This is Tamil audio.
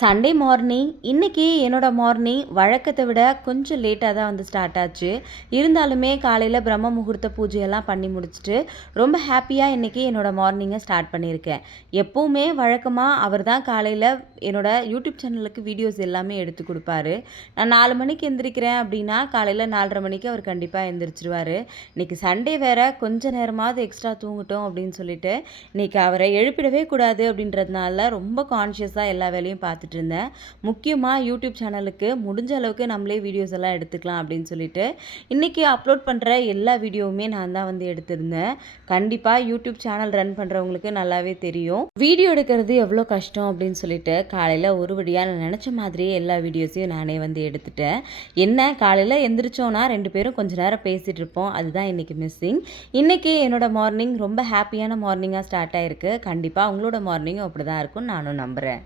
சண்டே மார்னிங் இன்றைக்கி என்னோடய மார்னிங் வழக்கத்தை விட கொஞ்சம் லேட்டாக தான் வந்து ஸ்டார்ட் ஆச்சு. இருந்தாலுமே காலையில் பிரம்ம முகூர்த்த பூஜையெல்லாம் பண்ணி முடிச்சுட்டு ரொம்ப ஹாப்பியாக இன்றைக்கி என்னோடய மார்னிங்கை ஸ்டார்ட் பண்ணியிருக்கேன். எப்போவுமே வழக்கமாக அவர் தான் காலையில் என்னோடய யூடியூப் சேனலுக்கு வீடியோஸ் எல்லாமே எடுத்து கொடுப்பாரு. நான் 4 மணிக்கு எந்திரிக்கிறேன் அப்படின்னா காலையில் 4:30 மணிக்கு அவர் கண்டிப்பாக எந்திரிச்சிருவார். இன்றைக்கி சண்டே வேறு கொஞ்சம் நேரமாவது எக்ஸ்ட்ரா தூங்கட்டும் அப்படின்னு சொல்லிட்டு இன்றைக்கி அவரை எழுப்பிடவே கூடாது அப்படின்றதுனால ரொம்ப கான்ஷியஸாக எல்லா வேலையும் பார்த்துட்டு இருந்தேன். முக்கியமாக யூடியூப் சேனலுக்கு முடிஞ்ச அளவுக்கு நம்மளே வீடியோஸ் எல்லாம் எடுத்துக்கலாம் அப்படின்னு சொல்லிட்டு இன்றைக்கி அப்லோட் பண்ணுற எல்லா வீடியோவுமே நான் தான் வந்து எடுத்திருந்தேன். கண்டிப்பாக யூடியூப் சேனல் ரன் பண்ணுறவங்களுக்கு நல்லாவே தெரியும் வீடியோ எடுக்கிறது எவ்வளோ கஷ்டம் அப்படின்னு சொல்லிட்டு காலையில் ஒரு வழியாக நான் நினச்ச மாதிரியே எல்லா வீடியோஸையும் நானே வந்து எடுத்துட்டேன். என்ன காலையில் எந்திரிச்சோன்னா 2 பேரும் கொஞ்ச நேரம் பேசிகிட்டு இருப்போம். அதுதான் இன்றைக்கி மிஸ்ஸிங். இன்றைக்கி என்னோடய மார்னிங் ரொம்ப ஹாப்பியான மார்னிங்காக ஸ்டார்ட் ஆகிருக்கு. கண்டிப்பாக உங்களோட மார்னிங்கும் அப்படி தான் இருக்கும்னு நானும் நம்புகிறேன்.